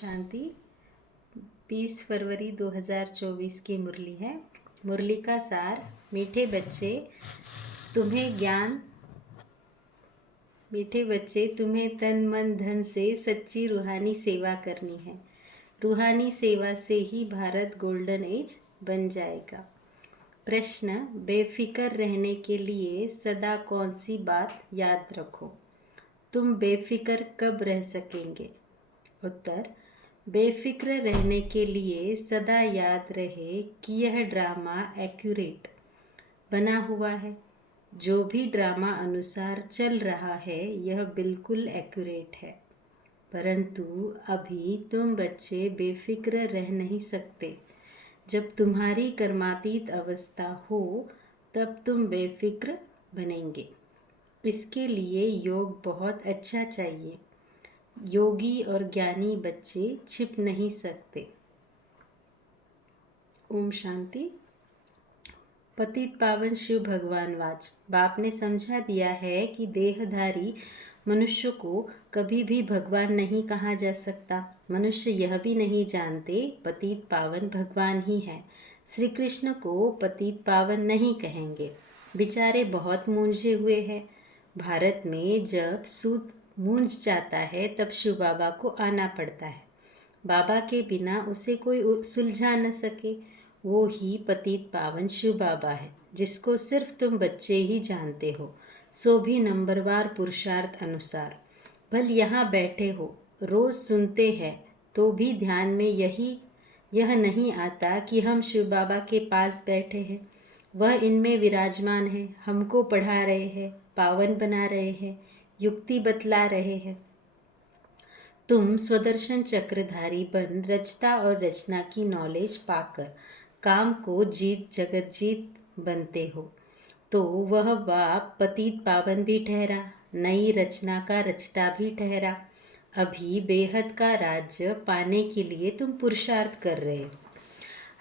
शांति। 20 फरवरी 2024 की मुरली है। मुरली का सार। मीठे बच्चे तुम्हें तन मन धन से सच्ची रूहानी सेवा करनी है। रूहानी सेवा से ही भारत गोल्डन एज बन जाएगा। प्रश्न, बेफिक्र रहने के लिए सदा कौन सी बात याद रखो? तुम बेफिक्र कब रह सकेंगे? उत्तर, बेफिक्र रहने के लिए सदा याद रहे कि यह ड्रामा एक्यूरेट बना हुआ है। जो भी ड्रामा अनुसार चल रहा है यह बिल्कुल एक्यूरेट है, परंतु अभी तुम बच्चे बेफिक्र रह नहीं सकते। जब तुम्हारी कर्मातीत अवस्था हो तब तुम बेफिक्र बनेंगे। इसके लिए योग बहुत अच्छा चाहिए। योगी और ज्ञानी बच्चे छिप नहीं सकते। ओम शांति। पतित पावन शिव भगवान वाच। बाप ने समझा दिया है कि देहधारी मनुष्य को कभी भी भगवान नहीं कहा जा सकता। मनुष्य यह भी नहीं जानते पतित पावन भगवान ही है। श्री कृष्ण को पतित पावन नहीं कहेंगे। बेचारे बहुत मूंझे हुए हैं। भारत में जब सूत मूंझ जाता है तब शिव बाबा को आना पड़ता है। बाबा के बिना उसे कोई सुलझा न सके। वो ही पतित पावन शिव बाबा है, जिसको सिर्फ तुम बच्चे ही जानते हो, सो भी नंबरवार पुरुषार्थ अनुसार। भल यहाँ बैठे हो, रोज सुनते हैं, तो भी ध्यान में यह नहीं आता कि हम शिव बाबा के पास बैठे हैं। वह इनमें विराजमान है, हमको पढ़ा रहे हैं, पावन बना रहे हैं, युक्ति बतला रहे हैं। तुम स्वदर्शन चक्रधारी बन रचता और रचना की नॉलेज पाकर काम को जगत जीत बनते हो, तो वह बाप पतित पावन भी ठहरा, नई रचना का रचता भी ठहरा। अभी बेहद का राज्य पाने के लिए तुम पुरुषार्थ कर रहे हो।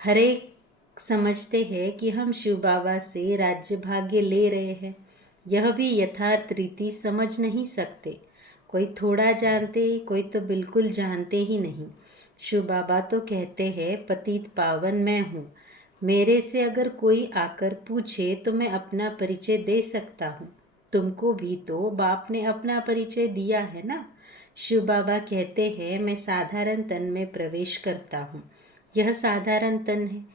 हरेक समझते हैं कि हम शिव बाबा से राज्य भाग्य ले रहे हैं। यह भी यथार्थ रीति समझ नहीं सकते। कोई थोड़ा जानते, कोई तो बिल्कुल जानते ही नहीं। शिव बाबा तो कहते हैं पतित पावन मैं हूँ। मेरे से अगर कोई आकर पूछे तो मैं अपना परिचय दे सकता हूँ। तुमको भी तो बाप ने अपना परिचय दिया है ना। शिव बाबा कहते हैं मैं साधारण तन में प्रवेश करता हूँ। यह साधारण तन है,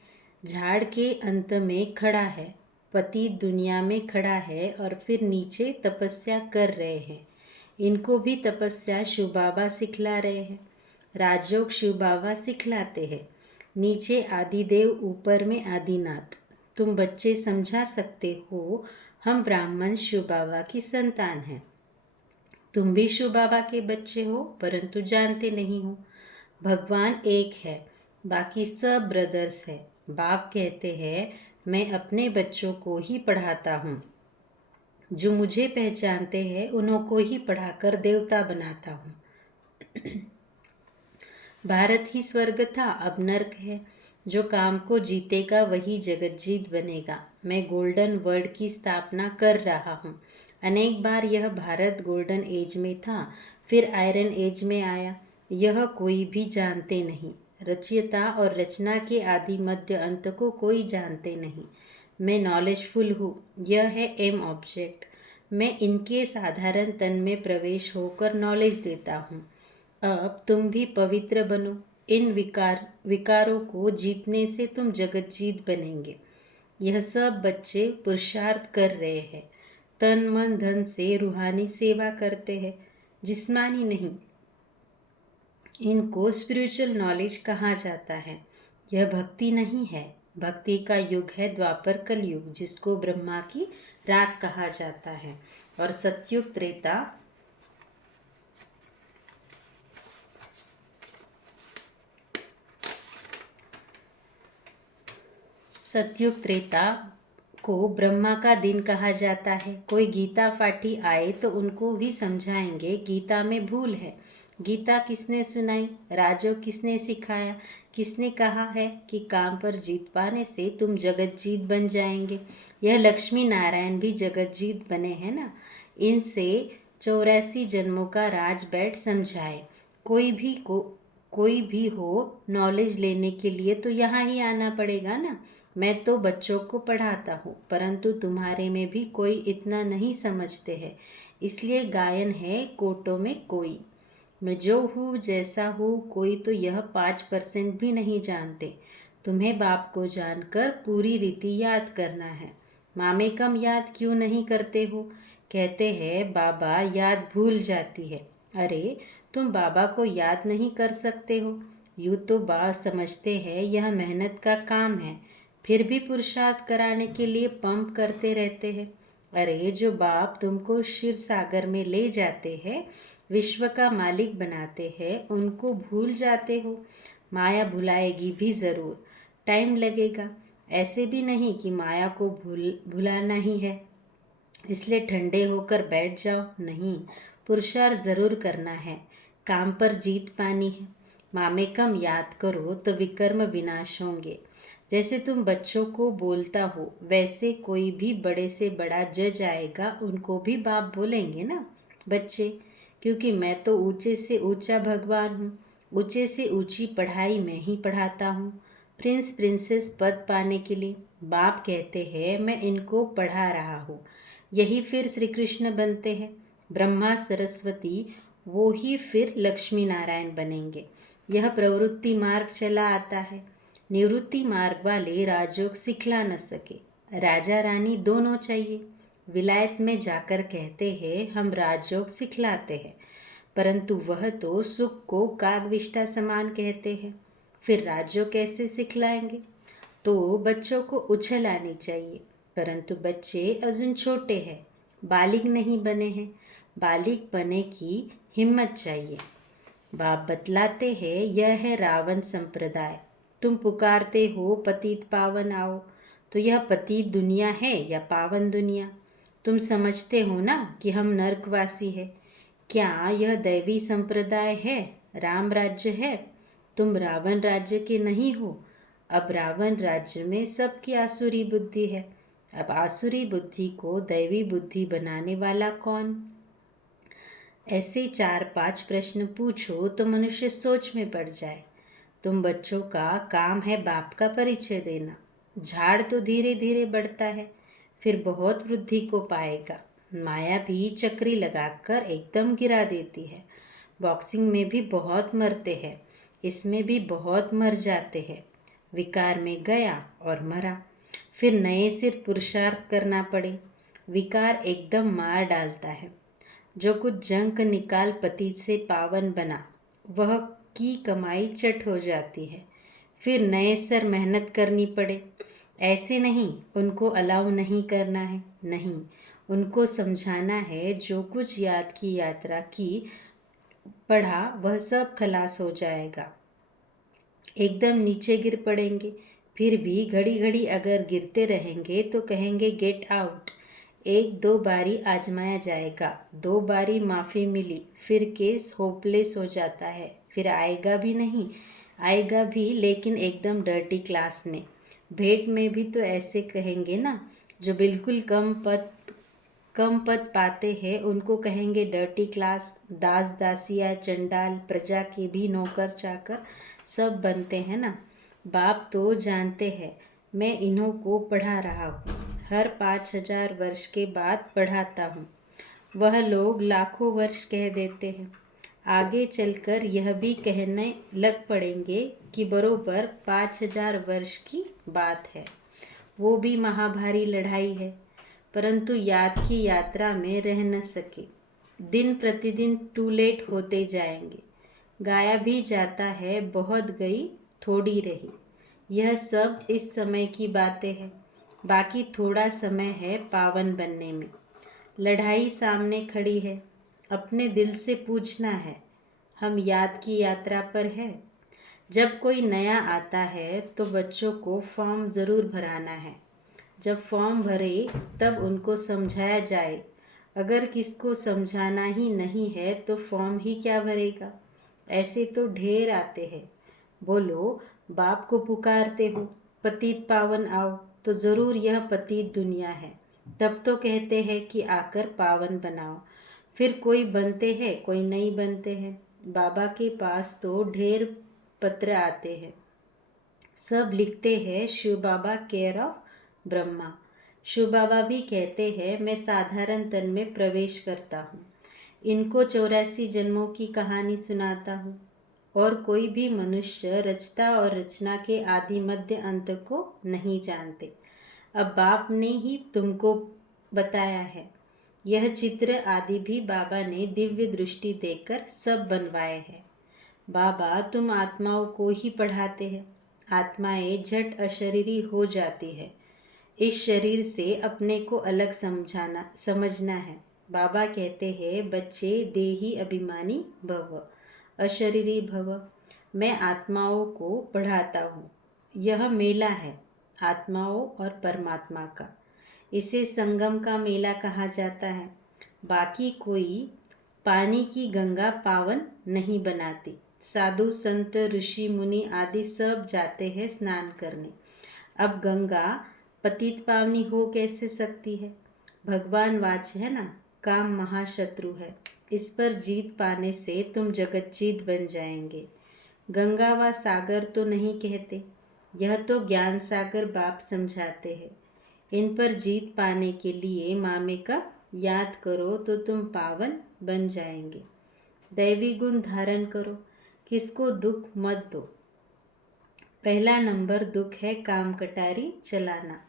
झाड़ के अंत में खड़ा है, पतित दुनिया में खड़ा है और फिर नीचे तपस्या कर रहे हैं। इनको भी तपस्या शिव बाबा सिखला रहे हैं। राजयोग शिव बाबा सिखलाते हैं। नीचे आदिदेव, ऊपर में आदिनाथ। तुम बच्चे समझा सकते हो हम ब्राह्मण शिव बाबा की संतान हैं। तुम भी शिव बाबा के बच्चे हो, परंतु जानते नहीं हो। भगवान एक है, बाकी सब ब्रदर्स है। बाप कहते हैं मैं अपने बच्चों को ही पढ़ाता हूँ। जो मुझे पहचानते हैं उन्हों को ही पढ़ाकर देवता बनाता हूँ। भारत ही स्वर्ग था, अब नर्क है। जो काम को जीतेगा वही जगत जीत बनेगा। मैं गोल्डन वर्ल्ड की स्थापना कर रहा हूँ। अनेक बार यह भारत गोल्डन एज में था, फिर आयरन एज में आया। यह कोई भी जानते नहीं। रचयिता और रचना के आदि मध्य अंत को कोई जानते नहीं। मैं नॉलेजफुल हूँ, यह है एम ऑब्जेक्ट। मैं इनके साधारण तन में प्रवेश होकर नॉलेज देता हूँ। अब तुम भी पवित्र बनो। इन विकारों को जीतने से तुम जगत जीत बनेंगे। यह सब बच्चे पुरुषार्थ कर रहे हैं, तन मन धन से रूहानी सेवा करते हैं, जिस्मानी नहीं। इनको स्पिरिचुअल नॉलेज कहा जाता है। यह भक्ति नहीं है। भक्ति का युग है द्वापर कलयुग, जिसको ब्रह्मा की रात कहा जाता है, और सतयुग त्रेता सतयुग त्रेता को ब्रह्मा का दिन कहा जाता है। कोई गीता पाठी आए तो उनको भी समझाएंगे गीता में भूल है। गीता किसने सुनाई? राजो किसने सिखाया? किसने कहा है कि काम पर जीत पाने से तुम जगत जीत बन जाएंगे? यह लक्ष्मी नारायण भी जगत जीत बने हैं ना। इनसे 84 जन्मों का राज बैठ समझाए। कोई भी हो नॉलेज लेने के लिए तो यहाँ ही आना पड़ेगा ना। मैं तो बच्चों को पढ़ाता हूँ, परंतु तुम्हारे में भी कोई इतना नहीं समझते हैं, इसलिए गायन है कोटों में कोई। मैं जो हूँ जैसा हूँ, कोई तो यह 5% भी नहीं जानते। तुम्हें बाप को जानकर पूरी रीति याद करना है। मामे कम याद क्यों नहीं करते हो? कहते हैं बाबा याद भूल जाती है। अरे तुम बाबा को याद नहीं कर सकते हो? यूँ तो बाप समझते हैं यह मेहनत का काम है, फिर भी पुरुषार्थ कराने के लिए पंप करते रहते हैं। अरे जो बाप तुमको क्षीर सागर में ले जाते हैं, विश्व का मालिक बनाते हैं, उनको भूल जाते हो। माया भुलाएगी भी ज़रूर, टाइम लगेगा। ऐसे भी नहीं कि माया को भुलाना ही है, इसलिए ठंडे होकर बैठ जाओ। नहीं, पुरुषार्थ ज़रूर करना है, काम पर जीत पानी है। मामे कम याद करो तो विकर्म विनाश होंगे। जैसे तुम बच्चों को बोलता हो, वैसे कोई भी बड़े से बड़ा जज आएगा, उनको भी बाप बोलेंगे ना बच्चे, क्योंकि मैं तो ऊंचे से ऊंचा भगवान हूँ। ऊंचे से ऊंची पढ़ाई मैं ही पढ़ाता हूँ, प्रिंस प्रिंसेस पद पाने के लिए। बाप कहते हैं मैं इनको पढ़ा रहा हूँ, यही फिर श्री कृष्ण बनते हैं। ब्रह्मा सरस्वती वो ही फिर लक्ष्मी नारायण बनेंगे। यह प्रवृत्ति मार्ग चला आता है। निवृत्ति मार्ग वाले राजयोग सिखला न सके। राजा रानी दोनों चाहिए। विलायत में जाकर कहते हैं हम राजयोग सिखलाते हैं, परंतु वह तो सुख को कागविष्टा समान कहते हैं। फिर राजयोग कैसे सिखलाएंगे? तो बच्चों को उछल आनी चाहिए, परंतु बच्चे अजून छोटे हैं, बालिग नहीं बने हैं। बालिग बने की हिम्मत चाहिए। बाप बतलाते हैं यह है रावण संप्रदाय। तुम पुकारते हो पतित पावन आओ, तो यह पतित दुनिया है या पावन दुनिया? तुम समझते हो ना कि हम नरकवासी है। क्या यह दैवी संप्रदाय है, राम राज्य है? तुम रावण राज्य के नहीं हो। अब रावण राज्य में सबकी आसुरी बुद्धि है। अब आसुरी बुद्धि को दैवी बुद्धि बनाने वाला कौन? ऐसे 4-5 प्रश्न पूछो तो मनुष्य सोच में पड़ जाए। तुम बच्चों का काम है बाप का परिचय देना। झाड़ तो धीरे धीरे बढ़ता है, फिर बहुत वृद्धि को पाएगा। माया भी चक्री लगाकर एकदम गिरा देती है। बॉक्सिंग में भी बहुत मरते हैं, इसमें भी बहुत मर जाते हैं। विकार में गया और मरा, फिर नए सिर पुरुषार्थ करना पड़े। विकार एकदम मार डालता है। जो कुछ जंक निकाल पति से पावन बना, वह की कमाई चट हो जाती है। फिर नए सर मेहनत करनी पड़े। ऐसे नहीं, उनको अलाउ नहीं करना है, नहीं, उनको समझाना है जो कुछ याद की यात्रा की पढ़ा वह सब खलास हो जाएगा। एकदम नीचे गिर पड़ेंगे, फिर भी घड़ी घड़ी अगर गिरते रहेंगे तो कहेंगे गेट आउट। 1-2 बारी आजमाया जाएगा, 2 बारी माफ़ी मिली, फिर केस होपलेस हो जाता है, फिर आएगा भी नहीं, आएगा भी लेकिन एकदम डर्टी क्लास में। भेंट में भी तो ऐसे कहेंगे ना, जो बिल्कुल कम पद पाते हैं उनको कहेंगे डर्टी क्लास। दास दासिया चंडाल प्रजा के भी नौकर चाकर सब बनते हैं ना। बाप तो जानते हैं मैं इन्हों को पढ़ा रहा हूँ, हर 5000 वर्ष के बाद पढ़ाता हूँ। वह लोग लाखों वर्ष कह देते हैं, आगे चलकर यह भी कहने लग पड़ेंगे कि बरोबर 5000 वर्ष की बात है। वो भी महाभारी लड़ाई है, परंतु याद की यात्रा में रह न सके। दिन प्रतिदिन टू लेट होते जाएंगे। गाया भी जाता है बहुत गई थोड़ी रही। यह सब इस समय की बातें हैं, बाकी थोड़ा समय है पावन बनने में। लड़ाई सामने खड़ी है, अपने दिल से पूछना है, हम याद की यात्रा पर है। जब कोई नया आता है तो बच्चों को फॉर्म ज़रूर भराना है। जब फॉर्म भरे तब उनको समझाया जाए। अगर किसको समझाना ही नहीं है तो फॉर्म ही क्या भरेगा? ऐसे तो ढेर आते हैं। बोलो बाप को पुकारते हो पतित पावन आओ, तो ज़रूर यह पतित दुनिया है। तब तो कहते हैं कि आकर पावन बनाओ। फिर कोई बनते हैं, कोई नहीं बनते हैं। बाबा के पास तो ढेर पत्र आते हैं, सब लिखते हैं शिव बाबा केयर ऑफ ब्रह्मा। शिव बाबा भी कहते हैं मैं साधारण तन में प्रवेश करता हूँ, इनको 84 जन्मों की कहानी सुनाता हूँ, और कोई भी मनुष्य रचता और रचना के आदि मध्य अंत को नहीं जानते। अब बाप ने ही तुमको बताया है। यह चित्र आदि भी बाबा ने दिव्य दृष्टि देकर सब बनवाए हैं। बाबा तुम आत्माओं को ही पढ़ाते हैं। आत्माएं झट अशरीरी हो जाती है। इस शरीर से अपने को अलग समझना है। बाबा कहते हैं बच्चे देही अभिमानी भव, अशरीरी भव। मैं आत्माओं को पढ़ाता हूँ। यह मेला है आत्माओं और परमात्मा का। इसे संगम का मेला कहा जाता है। बाकी कोई पानी की गंगा पावन नहीं बनाती। साधु संत ऋषि मुनि आदि सब जाते हैं स्नान करने। अब गंगा पतित पावनी हो कैसे सकती है? भगवान वाच है ना, काम महाशत्रु है। इस पर जीत पाने से तुम जगतजीत बन जाएंगे। गंगा व सागर तो नहीं कहते, यह तो ज्ञान सागर बाप समझाते हैं। इन पर जीत पाने के लिए मामे का याद करो तो तुम पावन बन जाएंगे। दैवी गुण धारण करो, किसको दुख मत दो। पहला नंबर दुख है काम कटारी चलाना।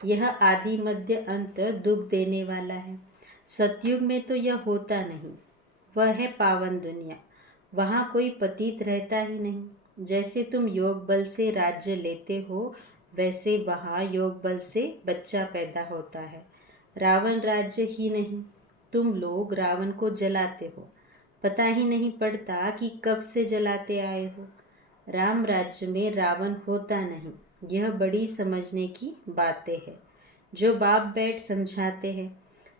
यह आदि मध्य अंत दुख देने वाला है। सतयुग में तो यह होता नहीं। वह है पावन दुनिया, वहाँ कोई पतित रहता ही नहीं। जैसे तुम योग बल से राज्य लेते हो, वैसे वहाँ योग बल से बच्चा पैदा होता है। रावण राज्य ही नहीं, तुम लोग रावण को जलाते हो, पता ही नहीं पड़ता कि कब से जलाते आए हो। राम राज्य में रावण होता नहीं। यह बड़ी समझने की बातें हैं जो बाप बैठ समझाते हैं।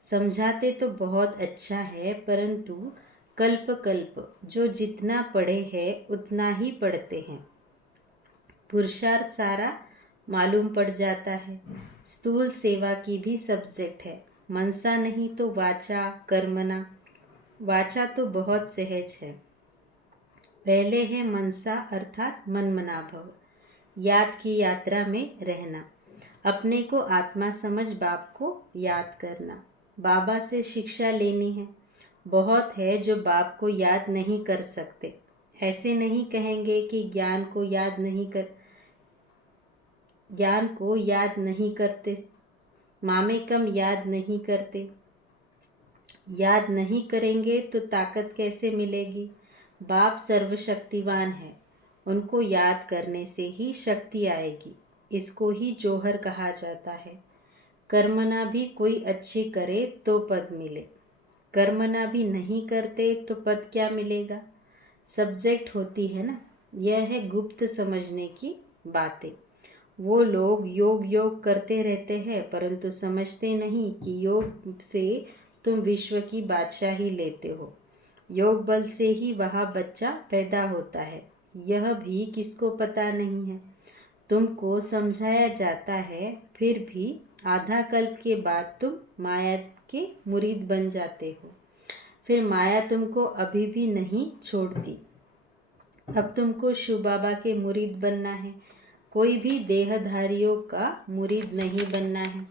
समझाते तो बहुत अच्छा है, परंतु कल्प कल्प जो जितना पढ़े हैं उतना ही पढ़ते हैं। पुरुषार्थ सारा मालूम पड़ जाता है। स्थूल सेवा की भी सब्जेक्ट है। मनसा नहीं तो वाचा कर्मना। वाचा तो बहुत सहज है। पहले है मनसा अर्थात मन मना भव, याद की यात्रा में रहना। अपने को आत्मा समझ बाप को याद करना। बाबा से शिक्षा लेनी है। बहुत है जो बाप को याद नहीं कर सकते। ऐसे नहीं कहेंगे कि ज्ञान को याद नहीं करते, मामे कम याद नहीं करते। याद नहीं करेंगे तो ताकत कैसे मिलेगी? बाप सर्वशक्तिवान है, उनको याद करने से ही शक्ति आएगी। इसको ही जौहर कहा जाता है। कर्मना भी कोई अच्छी करे तो पद मिले, कर्मना भी नहीं करते तो पद क्या मिलेगा? सब्जेक्ट होती है ना। यह है गुप्त समझने की बातें। वो लोग योग योग करते रहते हैं, परंतु समझते नहीं कि योग से तुम विश्व की बादशाही लेते हो। योग बल से ही वहाँ बच्चा पैदा होता है, यह भी किसको पता नहीं है। तुमको समझाया जाता है, फिर भी आधा कल्प के बाद तुम माया के मुरीद बन जाते हो। फिर माया तुमको अभी भी नहीं छोड़ती। अब तुमको शिव बाबा के मुरीद बनना है, कोई भी देहधारियों का मुरीद नहीं बनना है।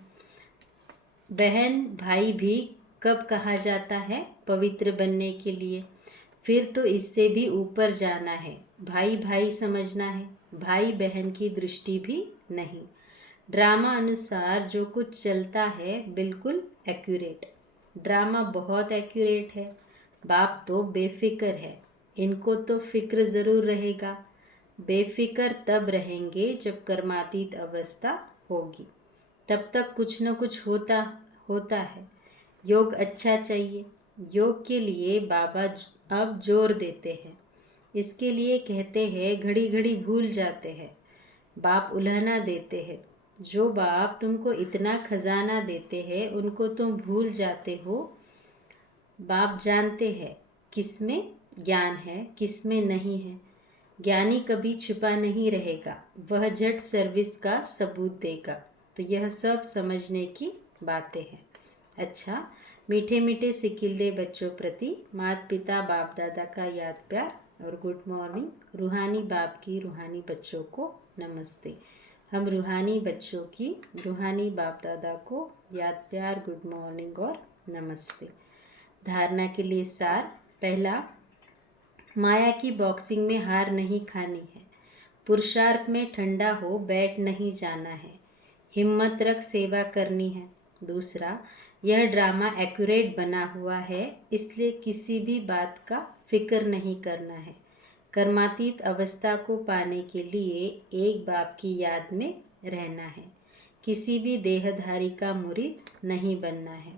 बहन भाई भी कब कहा जाता है? पवित्र बनने के लिए। फिर तो इससे भी ऊपर जाना है। भाई भाई समझना है, भाई बहन की दृष्टि भी नहीं। ड्रामा अनुसार जो कुछ चलता है बिल्कुल एक्यूरेट। ड्रामा बहुत एक्यूरेट है। बाप तो बेफिक्र है, इनको तो फिक्र ज़रूर रहेगा। बेफिक्र तब रहेंगे जब कर्मातीत अवस्था होगी, तब तक कुछ न कुछ होता है। योग अच्छा चाहिए। योग के लिए बाबा अब जोर देते हैं। इसके लिए कहते हैं घड़ी घड़ी भूल जाते हैं। बाप उल्हना देते हैं। जो बाप तुमको इतना खजाना देते हैं उनको तुम भूल जाते हो। बाप जानते हैं किसमें ज्ञान है किसमें नहीं है। ज्ञानी कभी छुपा नहीं रहेगा, वह झट सर्विस का सबूत देगा। तो यह सब समझने की बातें हैं। अच्छा, मीठे मीठे सिकिल्दे बच्चों प्रति माता पिता बाप दादा का याद प्यार और गुड मॉर्निंग। रूहानी बाप की रूहानी बच्चों को नमस्ते। हम रूहानी बच्चों की रूहानी बाप दादा को याद प्यार, गुड मॉर्निंग और नमस्ते। धारणा के लिए सार। पहला, माया की बॉक्सिंग में हार नहीं खानी है। पुरुषार्थ में ठंडा हो बैठ नहीं जाना है। हिम्मत रख सेवा करनी है। दूसरा, यह ड्रामा एक्यूरेट बना हुआ है, इसलिए किसी भी बात का फिक्र नहीं करना है। कर्मातीत अवस्था को पाने के लिए एक बाप की याद में रहना है। किसी भी देहधारी का मुरीद नहीं बनना है।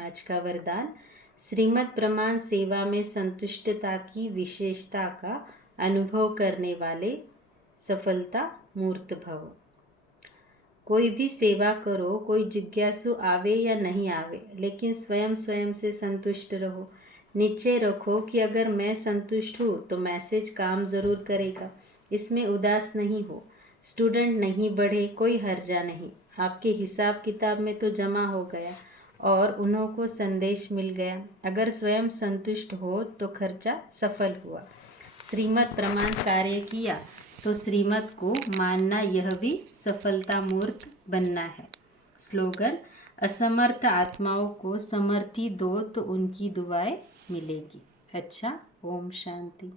आज का वरदान, श्रीमद् प्रमाण सेवा में संतुष्टता की विशेषता का अनुभव करने वाले सफलता मूर्त भव। कोई भी सेवा करो, कोई जिज्ञासु आवे या नहीं आवे, लेकिन स्वयं स्वयं से संतुष्ट रहो। निश्चय रखो कि अगर मैं संतुष्ट हूँ तो मैसेज काम ज़रूर करेगा। इसमें उदास नहीं हो। स्टूडेंट नहीं बढ़े, कोई हर्जा नहीं। आपके हिसाब किताब में तो जमा हो गया और उन्हों को संदेश मिल गया। अगर स्वयं संतुष्ट हो तो खर्चा सफल हुआ। श्रीमद् प्रमाण कार्य किया तो श्रीमद् को मानना, यह भी सफलता मूर्त बनना है। स्लोगन, असमर्थ आत्माओं को समर्थी दो तो उनकी दुआएं मिलेगी। अच्छा, ओम शांति।